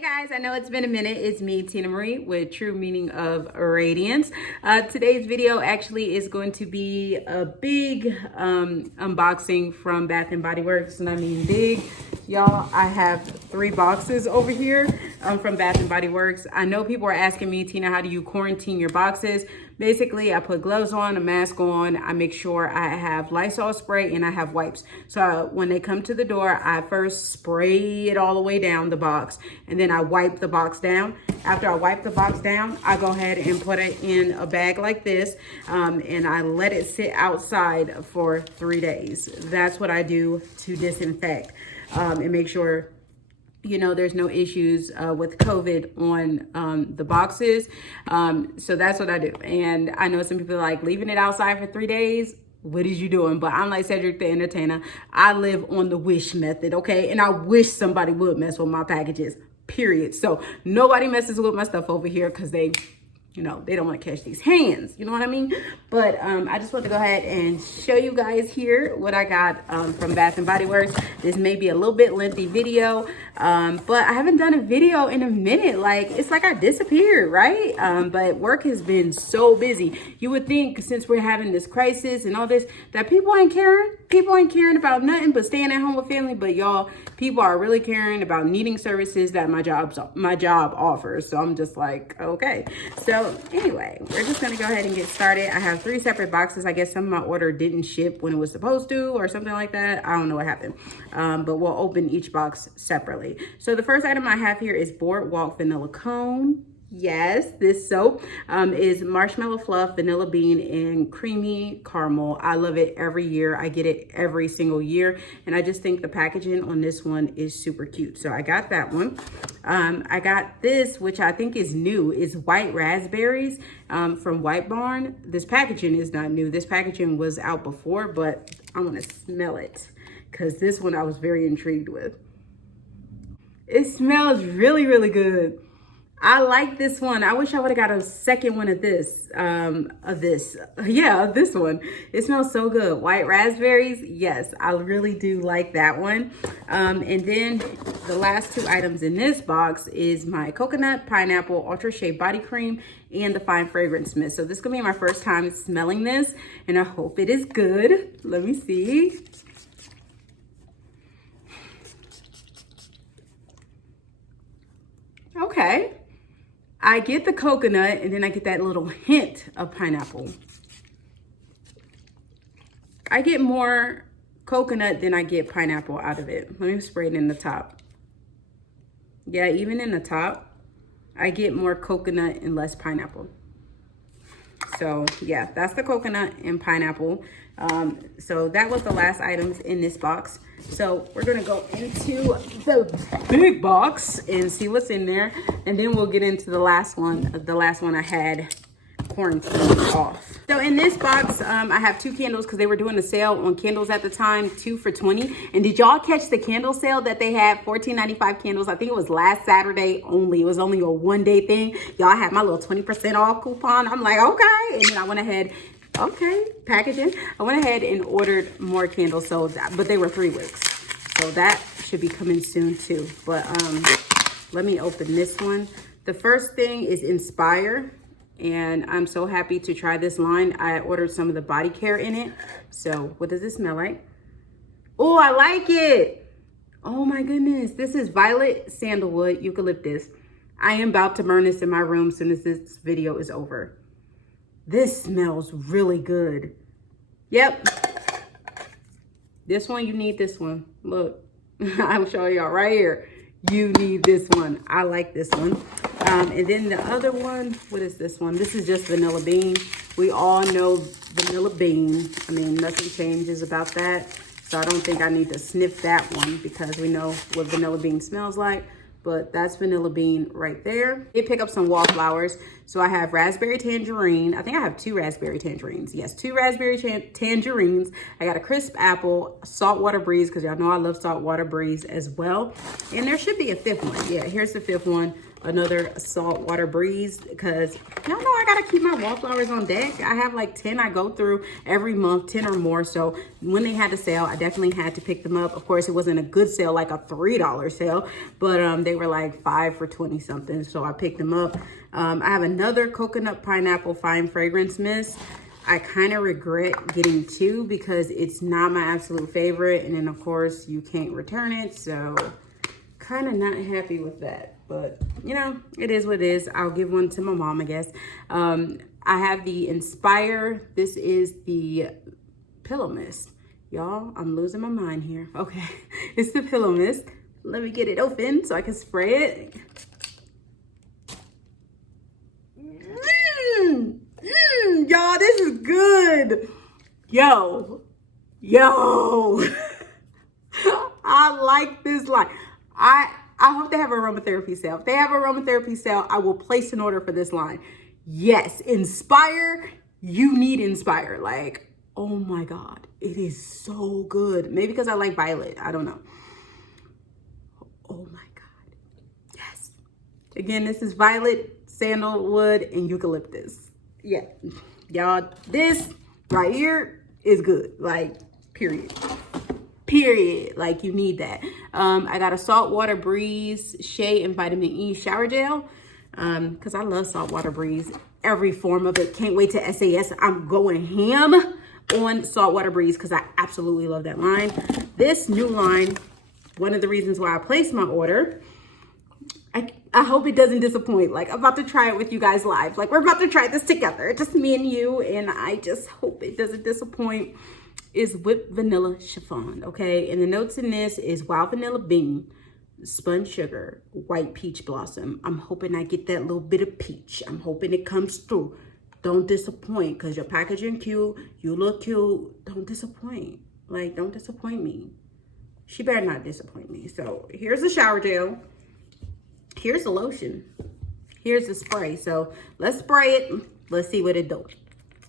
Hey guys, I know it's been a minute. It's me, Tina Marie, with True Meaning of Radiance. Today's video actually is going to be a big unboxing from Bath and Body Works, and I mean big. Y'all, I have 3 boxes over here from Bath and Body Works. I know people are asking me, Tina, how do you quarantine your boxes? Basically, I put gloves on, a mask on. I make sure I have Lysol spray and I have wipes. So when they come to the door, I first spray it all the way down the box, and then I wipe the box down. After I wipe the box down, I go ahead and put it in a bag like this, and I let it sit outside for 3 days. That's what I do to disinfect and make sure, you know, there's no issues with COVID on the boxes. So that's what I do. And I know some people are like, leaving it outside for 3 days, what is you doing? But I'm like Cedric the Entertainer. I live on the wish method, okay? And I wish somebody would mess with my packages, period. So nobody messes with my stuff over here because they, you know, they don't want to catch these hands. You know what I mean? But I just want to go ahead and show you guys here what I got from Bath and Body Works. This may be a little bit lengthy video, but I haven't done a video in a minute. Like, it's like I disappeared, right? But work has been so busy. You would think, since we're having this crisis and all this, that people ain't caring. People ain't caring about nothing but staying at home with family. But y'all, people are really caring about needing services that my job offers. So I'm just like, okay. So anyway, we're just gonna go ahead and get started. I have 3 separate boxes. I guess some of my order didn't ship when it was supposed to or something like that. I don't know what happened, but we'll open each box separately. So the first item I have here is Boardwalk Vanilla Cone. Yes, this soap is marshmallow fluff, vanilla bean, and creamy caramel. I love it every year. I get it every single year. And I just think the packaging on this one is super cute. So I got that one. I got this, which I think is new, is white raspberries from White Barn. This packaging is not new. This packaging was out before, but I want to smell it because this one I was very intrigued with. It smells really, really good. I like this one. I wish I would have got a second one of this, this one. It smells so good. White raspberries. Yes, I really do like that one. And then the last 2 items in this box is my coconut pineapple ultra shea body cream and the fine fragrance mist. So this is gonna be my first time smelling this, and I hope it is good. Let me see. Okay. I get the coconut, and then I get that little hint of pineapple. I get more coconut than I get pineapple out of it. Let me spray it in the top. Yeah, even in the top, I get more coconut and less pineapple. So yeah, that's the coconut and pineapple. So that was the last items in this box. So we're gonna go into the big box and see what's in there, and then we'll get into the last one I had quarantined off. So in this box, I have 2 candles because they were doing a sale on candles at the time, 2 for $20. And did y'all catch the candle sale that they had? $14.95 candles. I think it was last Saturday only. It was only a 1-day thing. Y'all had my little 20% off coupon. I'm like, okay. And then I went ahead, okay, packaging. I went ahead and ordered more candles, but they were 3 wicks. So that should be coming soon too. But let me open this one. The first thing is Inspire. And I'm so happy to try this line. I ordered some of the body care in it. So what does it smell like? Oh, I like it. Oh my goodness. This is violet sandalwood eucalyptus. I am about to burn this in my room as soon as this video is over. This smells really good. Yep. This one, you need this one. Look, I'll show y'all right here. You need this one. I like this one. And then the other one, what is this one? This is just vanilla bean. We all know vanilla bean. I mean, nothing changes about that. So I don't think I need to sniff that one because we know what vanilla bean smells like. But that's vanilla bean right there. They pick up some Wallflowers. So I have raspberry tangerine. I think I have 2 raspberry tangerines. Yes, 2 raspberry tangerines. I got a crisp apple, saltwater breeze, because y'all know I love saltwater breeze as well. And there should be a 5th one. Yeah, here's the 5th one. another saltwater breeze, because y'all know I gotta keep my wallflowers on deck. I have like 10 I go through every month, 10 or more. So when they had the sale, I definitely had to pick them up. Of course, it wasn't a good sale, like a $3 sale, but they were like 5 for 20 something. So I picked them up. I have another coconut pineapple fine fragrance mist. I kind of regret getting 2 because it's not my absolute favorite. And then of course you can't return it. So kind of not happy with that, but you know, it is what it is. I'll give one to my mom, I guess. I have the Inspire. This is the pillow mist. Y'all, I'm losing my mind here. Okay, it's the pillow mist. Let me get it open so I can spray it. Y'all, this is good. Yo. I like this line. I hope they have aromatherapy sale. If they have aromatherapy sale, I will place an order for this line. Yes, Inspire. You need Inspire. Like, oh my God, it is so good. Maybe because I like violet. I don't know. Oh my God. Yes. Again, this is violet, sandalwood, and eucalyptus. Yeah. Y'all, this right here is good. Like, period. Like, you need that. I got a saltwater breeze shea and vitamin E shower gel, because I love saltwater breeze, every form of it. Can't wait to SAS. I'm going ham on saltwater breeze because I absolutely love that line. This new line, one of the reasons why I placed my order, I hope it doesn't disappoint. Like, I'm about to try it with you guys live. Like, we're about to try this together, just me and you, and I just hope it doesn't disappoint. Is whipped vanilla chiffon, okay? And the notes in this is wild vanilla bean, spun sugar, white peach blossom. I'm hoping I get that little bit of peach. I'm hoping it comes through. Don't disappoint, because your packaging cute, you look cute. Don't disappoint. Like, don't disappoint me. She better not disappoint me. So here's the shower gel. Here's the lotion. Here's the spray. So let's spray it. Let's see what it does.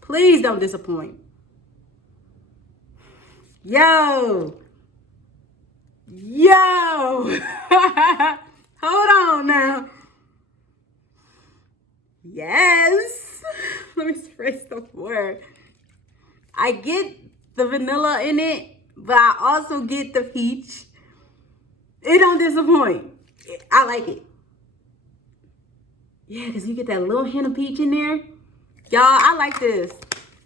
Please don't disappoint. Yo. Hold on now. Yes. Let me spray some more. I get the vanilla in it, but I also get the peach. It don't disappoint. I like it. Yeah, because you get that little hint of peach in there. Y'all, I like this.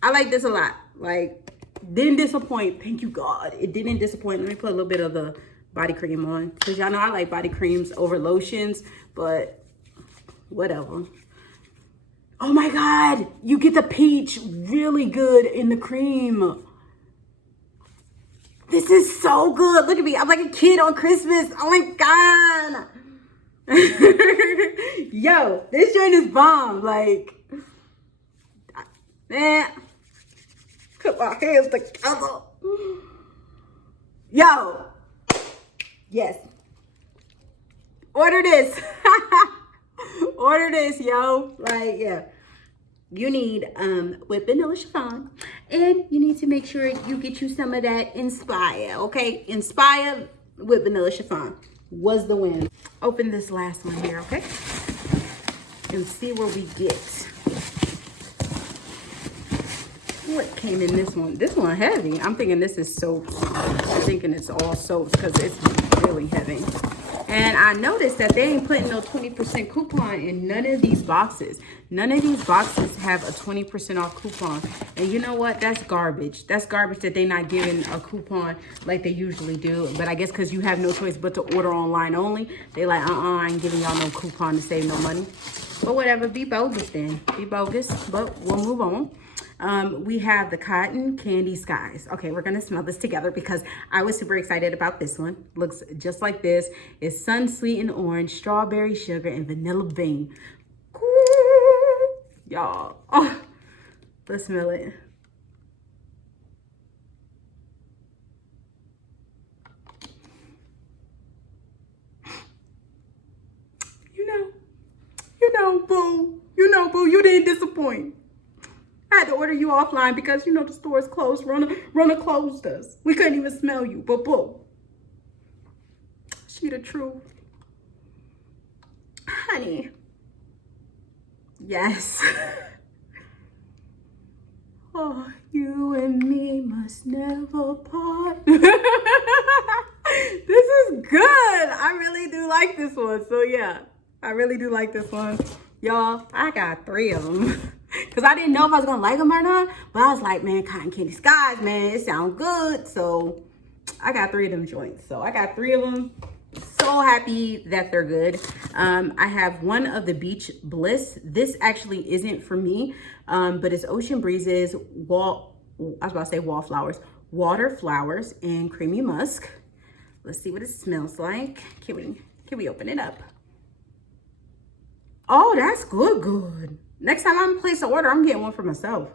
I like this a lot. Like, didn't disappoint. Thank you, God. It didn't disappoint. Let me put a little bit of the body cream on, because y'all know I like body creams over lotions, but whatever. Oh my God. You get the peach really good in the cream. This is so good. Look at me. I'm like a kid on Christmas. Oh my God. Yo, this joint is bomb. Like, man, put my hands together. Yo, yes, order this. Order this, yo. Like, yeah, you need whipped vanilla chiffon, and you need to make sure you get you some of that Inspire. Okay, Inspire with vanilla chiffon was the win. Open this last one here, okay, and see where we get. What came in this one? This one heavy. I'm thinking this is soaps. I'm thinking it's all soaps because it's really heavy. And I noticed that they ain't putting no 20% coupon in none of these boxes. None of these boxes have a 20% off coupon. And you know what? That's garbage. That's garbage that they're not giving a coupon like they usually do. But I guess because you have no choice but to order online only, they like, I ain't giving y'all no coupon to save no money. But whatever, be bogus then. Be bogus, but we'll move on. We have the Cotton Candy Skies. Okay, we're gonna smell this together because I was super excited about this one. Looks just like this. It's sun sweetened orange, strawberry sugar, and vanilla bean. Y'all, oh, let's smell it. Boo, you didn't disappoint. I had to order you offline because, you know, the store's closed. Rona closed us. We couldn't even smell you, but boo. She the truth. money. Yes. Oh, you and me must never part. This is good. I really do like this one. So yeah, I really do like this one. Y'all, I got 3 of them. Because I didn't know if I was going to like them or not. But I was like, man, cotton candy skies, man. It sounds good. So I got 3 of them joints. So I got 3 of them. So happy that they're good. I have one of the Beach Bliss. This actually isn't for me, but it's Ocean Breezes, Wallflowers, Water Flowers, and Creamy Musk. Let's see what it smells like. Can we open it up? Oh, that's good. Next time I'm gonna place an order, I'm getting one for myself.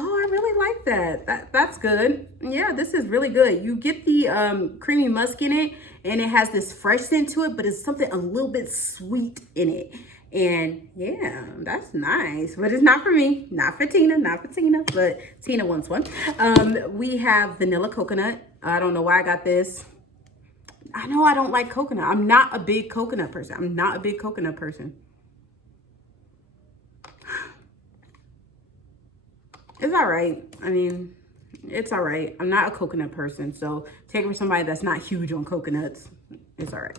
Oh, I really like that. That's good. Yeah, this is really good. You get the creamy musk in it, and it has this fresh scent to it, but it's something a little bit sweet in it. And yeah, that's nice. But it's not for me. Not for Tina, but Tina wants one. We have vanilla coconut. I don't know why I got this. I know I don't like coconut. I'm not a big coconut person. It's all right. I mean, it's all right. I'm not a coconut person, so take it from somebody that's not huge on coconuts. It's all right.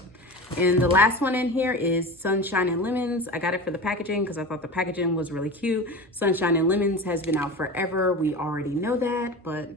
And the last one in here is Sunshine and Lemons. I got it for the packaging because I thought the packaging was really cute. Sunshine and Lemons has been out forever. We already know that, but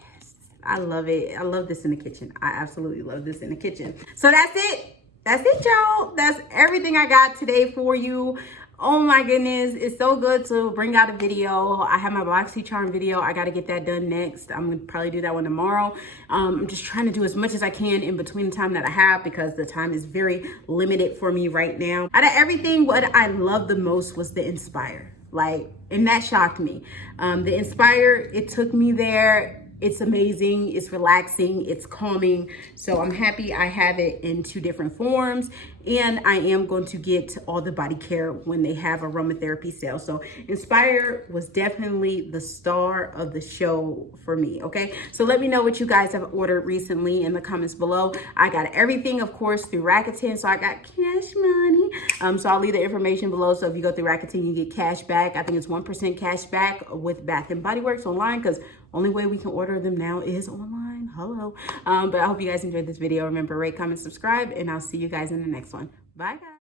yes, I love it. I love this in the kitchen. I absolutely love this in the kitchen. So that's it. That's it, y'all. That's everything I got today for you. Oh my goodness, it's so good to bring out a video. I have my BoxyCharm video. I got to get that done next. I'm going to probably do that one tomorrow. I'm just trying to do as much as I can in between the time that I have because the time is very limited for me right now. Out of everything, what I loved the most was the Inspire. And that shocked me. The Inspire, it took me there. It's amazing, it's relaxing, it's calming. So I'm happy I have it in 2 different forms. And I am going to get all the body care when they have aromatherapy sale. So Inspire was definitely the star of the show for me, okay? So let me know what you guys have ordered recently in the comments below. I got everything, of course, through Rakuten. So I got cash money. So I'll leave the information below. So if you go through Rakuten, you get cash back. I think it's 1% cash back with Bath & Body Works online because only way we can order them now is online. Hello. But I hope you guys enjoyed this video. Remember, rate, comment, subscribe, and I'll see you guys in the next one. Bye, guys.